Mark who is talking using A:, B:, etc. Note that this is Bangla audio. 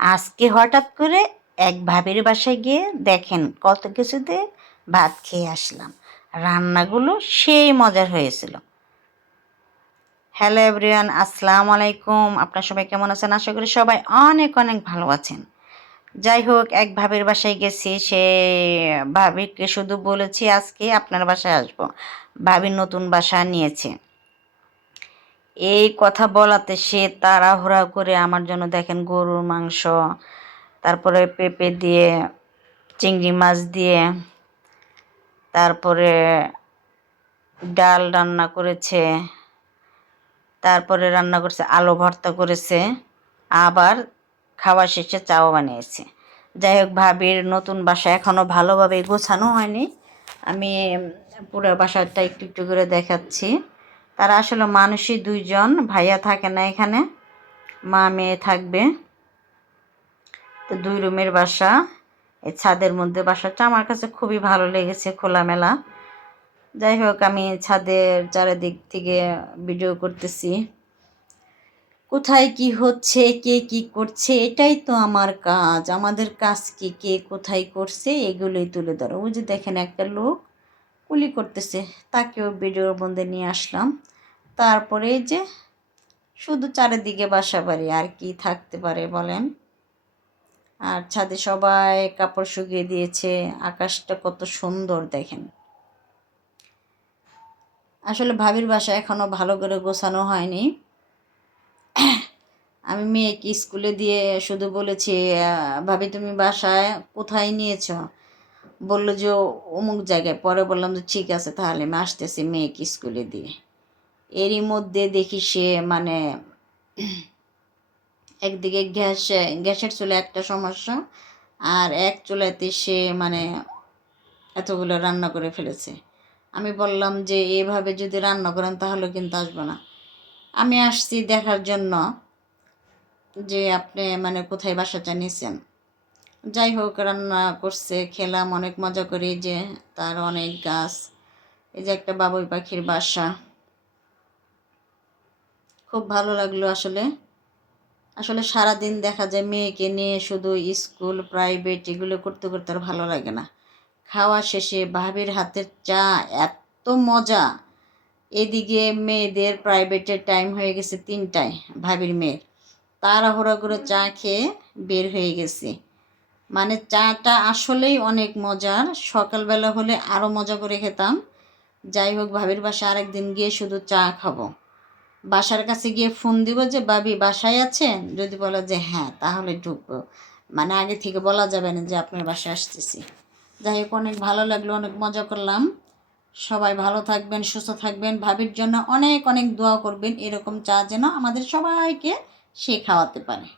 A: আজকে হঠাৎ করে এক ভাবির বাসায় গিয়ে দেখেন কত কিছুতে ভাত খেয়ে আসলাম। রান্নাগুলো সেই মজার হয়েছিল। হ্যালো এভরিওয়ান, আসসালামু আলাইকুম। আপনার সবাই কেমন আছেন? আশা করি সবাই অনেক অনেক ভালো আছেন। যাই হোক, এক ভাবির বাসায় গেছি। সে ভাবিকে শুধু বলেছি, আজকে আপনার বাসায় আসব। ভাবির নতুন বাসা নিয়েছে। এই কথা বলাতে সে তাড়াহুড়া করে আমার জন্য দেখেন গরুর মাংস, তারপরে পেঁপে দিয়ে, চিংড়ি মাছ দিয়ে, তারপরে ডাল রান্না করেছে, তারপরে রান্না করেছে, আলু ভর্তা করেছে, আবার খাওয়া শেষে চাও বানিয়েছে। যাই হোক, ভাবির নতুন বাসা এখনও ভালোভাবে গোছানো হয়নি। আমি পুরো বাসাটা একটু একটু করে দেখাচ্ছি। তারা আসলে মানুষই দুইজন, ভাইয়া থাকে না এখানে, মা মেয়ে থাকবে। তো দুই রুমের বাসা, এই ছাদের মধ্যে বাসাটা আমার কাছে খুবই ভালো লেগেছে খোলামেলা। যাই হোক, আমি ছাদের চারিদিক থেকে ভিডিও করতেছি। কোথায় কি হচ্ছে, কে কি করছে, এটাই তো আমার কাজ। আমাদের কাজ কি, কে কোথায় করছে, এগুলোই তুলে ধরো। ওই যে দেখেন একটা লোক কুলি করতেছে। তাকেও ভিডিওর মধ্যে নিয়ে আসলাম। তারপরে যে শুধু চারিদিকে বাসা বাড়ি আর কি থাকতে পারে বলেন? আর ছাদে সবাই কাপড় শুকিয়ে দিয়েছে, আকাশটা কত সুন্দর দেখেন। আসলে ভাবির বাসা এখনও ভালো করে গোছানো হয়নি। আমি মেয়েকে স্কুলে দিয়ে শুধু বলেছি ভাবি তুমি বাসায় কোথায় নিয়েছ? বলল যে, অমুক জায়গায়। পরে বললাম যে, ঠিক আছে, তাহলে আমি আসতেছি মেয়েকে স্কুলে দিয়ে। এরই মধ্যে দেখি সে মানে একদিকে গ্যাস, গ্যাসের চুলে একটা সমস্যা, আর এক চুলাতে সে মানে এতগুলো রান্না করে ফেলেছে। আমি বললাম যে, এভাবে যদি রান্না করেন তাহলে কিন্তু আসব না। আমি আসছি দেখার জন্য যে, আপনি মানে কোথায় বাসাটা নিয়েছেন যাই হোক, রান্না করছে, খেলাম, অনেক মজা করি যে তার অনেক গাছ। এই যে একটা বাবুই পাখির বাসা। খুব ভালো লাগল আসলে। আসলে সারাদিন দেখা যায় মেয়েকে নিয়ে শুধু স্কুল, প্রাইভেট এগুলো করতে করতে আর ভালো লাগে না। খাওয়া শেষে ভাবির হাতের চা, এত মজা। এদিকে মেয়েদের প্রাইভেটের টাইম হয়ে গেছে তিনটায়, ভাবির মেয়ের। তাড়াহুড়া করে চা খেয়ে বের হয়ে গেছে। মানে চাটা আসলেই অনেক মজার। সকালবেলা হলে আরও মজা করে খেতাম। যাই হোক, ভাবির বাসা আরেকদিন গিয়ে শুধু চা খাব। বাসার কাছে গিয়ে ফোন দিব যে বাবি বাসায় আছেন? যদি বলে যে হ্যাঁ তাহলে ঢুকবো। মানে আগে থেকে বলা যাবে না যে, আপনার বাসায় আসতেছি। যাই হোক, অনেক ভালো লাগল, অনেক মজা করলাম। সবাই ভালো থাকবেন, সুস্থ থাকবেন। ভাবির জন্য অনেক অনেক দোয়া করবেন, এরকম চা যেন আমাদের সবাইকে সে খাওয়াতে পারে।